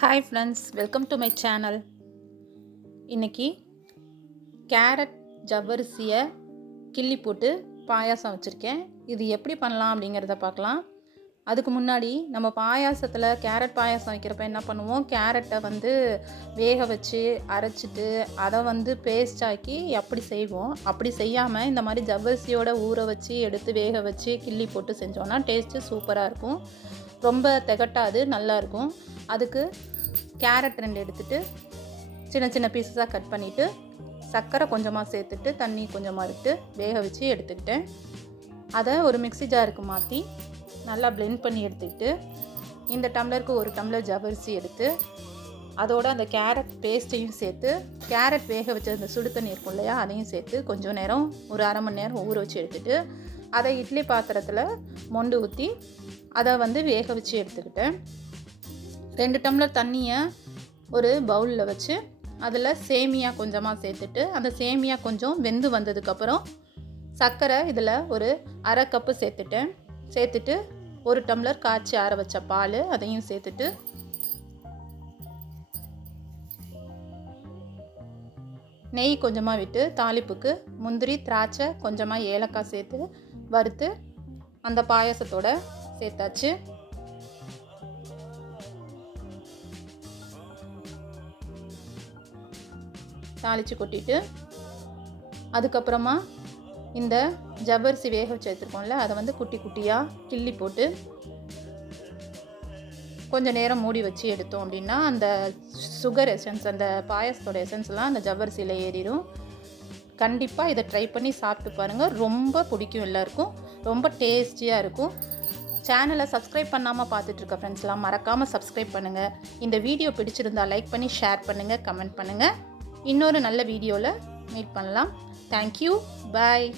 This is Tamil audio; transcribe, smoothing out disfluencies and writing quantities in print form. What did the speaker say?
Hi friends, welcome to my channel. இன்றைக்கி கேரட் ஜவ்வரிசியை கிள்ளி போட்டு பாயாசம் வச்சுருக்கேன். இது எப்படி பண்ணலாம் அப்படிங்கிறத பார்க்கலாம். அதுக்கு முன்னாடி நம்ம பாயாசத்தில் கேரட் பாயாசம் வைக்கிறப்ப என்ன பண்ணுவோம், கேரட்டை வேக வச்சு அரைச்சிட்டு அதை பேஸ்டாக்கி அப்படி செய்வோம். அப்படி செய்யாமல் இந்த மாதிரி ஜவ்வரிசியோட ஊற வச்சு எடுத்து வேக வச்சு கிள்ளி போட்டு செஞ்சோன்னா டேஸ்ட்டு சூப்பராக இருக்கும். ரொம்ப திகட்டாது, நல்லாயிருக்கும். அதுக்கு கேரட் 2 எடுத்துகிட்டு சின்ன சின்ன பீஸஸாக கட் பண்ணிவிட்டு சர்க்கரை கொஞ்சமாக சேர்த்துட்டு தண்ணி கொஞ்சமாக விட்டு வேக வச்சு எடுத்துக்கிட்டேன். அதை ஒரு மிக்ஸி ஜாருக்கு மாற்றி நல்லா பிளெண்ட் பண்ணி எடுத்துக்கிட்டு இந்த டம்ளருக்கு 1 டம்ளர் ஜவ்வரிசி எடுத்து அதோட அந்த கேரட் பேஸ்ட்டையும் சேர்த்து கேரட் வேக வச்ச அந்த சுடு தண்ணி இருக்கும் இல்லையா, அதையும் சேர்த்து கொஞ்சம் நேரம் ஒரு அரை மணி நேரம் ஊற வச்சு எடுத்துகிட்டு அதை இட்லி பாத்திரத்தில் மொண்டு ஊற்றி அதை வேக வச்சு எடுத்துக்கிட்டேன். 2 டம்ளர் தண்ணியை ஒரு பவுலில் வச்சு அதில் சேமியா கொஞ்சமாக சேர்த்துட்டு அந்த சேமியா கொஞ்சம் வெந்து வந்ததுக்கப்புறம் சர்க்கரை இதில் ஒரு அரை கப்பு சேர்த்துட்டு 1 டம்ளர் காய்ச்சி ஆற வச்ச பால் அதையும் சேர்த்துட்டு நெய் கொஞ்சமாக விட்டு தாளிப்புக்கு முந்திரி திராட்சை கொஞ்சமாக ஏலக்காய் சேர்த்து வறுத்து அந்த பாயாசத்தோட சேர்த்தாச்சு. தாளித்து கொட்டிட்டு அதுக்கப்புறமா இந்த ஜவ்வரிசி வேக வச்சு எடுத்துருக்கோம்ல அதை குட்டி குட்டியாக கிள்ளி போட்டு கொஞ்சம் நேரம் மூடி வச்சு எடுத்தோம் அப்படின்னா அந்த சுகர் எசன்ஸ், அந்த பாயசத்தோட எசன்ஸ்லாம் அந்த ஜவ்வரிசியில் ஏறிடும். கண்டிப்பாக இதை ட்ரை பண்ணி சாப்பிட்டு பாருங்கள், ரொம்ப பிடிக்கும் எல்லாருக்கும், ரொம்ப டேஸ்டியாக இருக்கும். சேனலை சப்ஸ்கிரைப் பண்ணாமல் பார்த்துட்ருக்க ஃப்ரெண்ட்ஸ்லாம் மறக்காமல் சப்ஸ்கிரைப் பண்ணுங்கள். இந்த வீடியோ பிடிச்சிருந்தால் லைக் பண்ணி ஷேர் பண்ணுங்கள், கமெண்ட் பண்ணுங்கள். இன்னொரு நல்ல வீடியோவில் மீட் பண்ணலாம். தேங்க்யூ, பாய்.